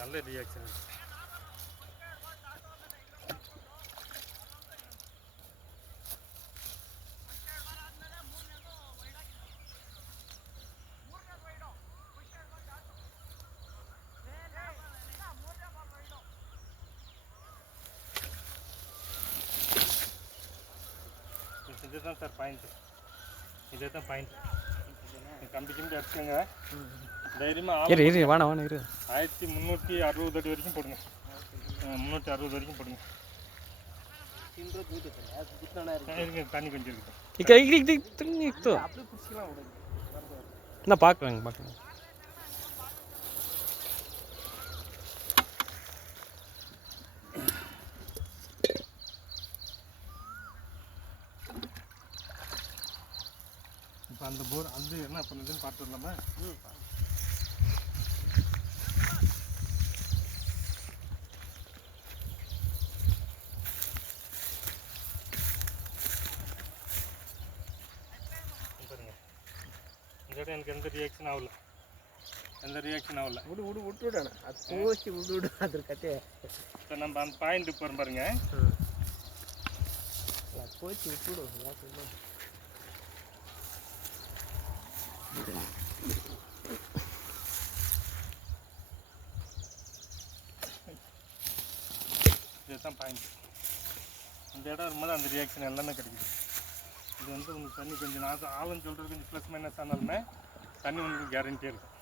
நல்ல ரியாக்ஷன். இதுதான் sir point. இதே தான் பாயிண்ட். கம்பி கிம்பி அடிச்சுங்க தைரியமாக. 1360 அடி வரைக்கும் போடுங்க. 360 வரைக்கும் போடுங்க. இருங்க, தண்ணி கொஞ்சம் இருக்குது. நான் பார்க்குறேங்க. இப்போ அந்த போர் அது என்ன பண்ணுதுன்னு பார்த்து வரலாமா? பாருங்க, இந்த இடம் எனக்கு எந்த ரியாக்ஷன் ஆகல. விட்டுவிடணும். அது போச்சு விடு அது கட்டே. இப்போ நம்ம அந்த பாயிண்ட்டு போகிறோம் பாருங்க. போச்சு விட்டுவிடும். இதுதான் பாயிண்ட். இந்த இடம் வரும்போது அந்த ரியாக்ஷன் எல்லாமே கிடைக்குது. இது வந்து உங்களுக்கு தண்ணி கொஞ்சம் ஆழம் சொல்கிறது கொஞ்சம் ப்ளஸ் மைனஸ் ஆனாலுமே தண்ணி உங்களுக்கு கேரண்டியாக இருக்கும்.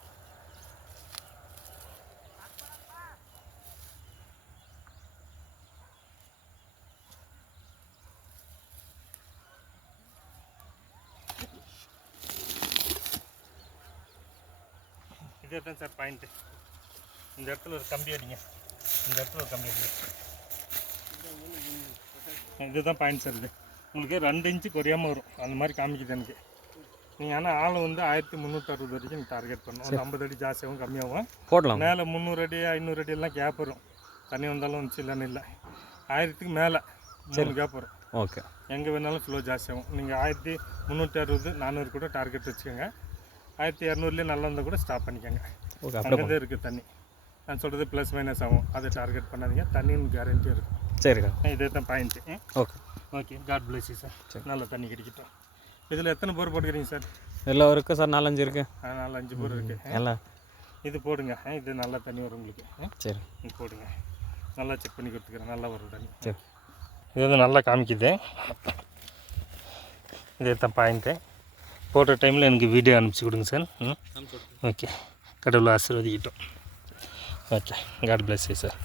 இதே தான் சார் பாயிண்ட்டு. இந்த இடத்துல ஒரு கம்பி அடிங்க. இதுதான் பாயிண்ட் சார். இது உங்களுக்கு 2 இன்ச்சு குறையாமல் வரும். அந்த மாதிரி காமிக்குது எனக்கு. நீங்கள் ஆனால் ஆழம் வந்து 1360 வரைக்கும் டார்கெட் பண்ணணும். ஒரு 50 அடி ஜாஸ்தியாகவும் கம்மியாகவும் போடலாம். மேலே 300 அடி 500 அடி எல்லாம் கேப் வரும். தண்ணி வந்தாலும் வந்துச்சு இல்லைன்னு இல்லை. 1000க்கு மேலே 3 கேப் வரும். ஓகே, எங்கே வேணாலும் ஃப்ளோ ஜாஸ்தியாகும். நீங்கள் 1360 400 கூட டார்கெட் வச்சுக்கோங்க. 1200லேயே நல்லா இருந்தால் கூட ஸ்டாப் பண்ணிக்கோங்க. அங்கே இருக்குது தண்ணி. நான் சொல்கிறது ப்ளஸ் மைனஸ் ஆகும். அதை டார்கெட் பண்ணாதீங்க. தண்ணின்னு கேரண்டியாக இருக்கும். சரிக்கா, இதே தான் point. Okay, God bless you sir. நல்ல தண்ணி கிடைக்கட்டும். இதில் எத்தனை போர் போட்டுக்கிறீங்க சார்? எல்லாம் இருக்குது சார். 4-5 இருக்குது. 4-5 போர் இருக்குது எல்லாம். இது போடுங்க. இது நல்லா தண்ணி வரும் உங்களுக்கு. சரி, இது போடுங்க. நல்லா செக் பண்ணி கொடுத்துக்கிறேன். நல்லா வரும் தண்ணி. சரி, இது வந்து நல்லா காமிக்குது. இதே தான் பாயிண்ட்டு. போடுற டைமில் எனக்கு வீடியோ அனுப்பிச்சி கொடுங்க சார். ஓகே, கடவுளை ஆசீர்வதிக்கிட்டோம். Okay, God bless you sir.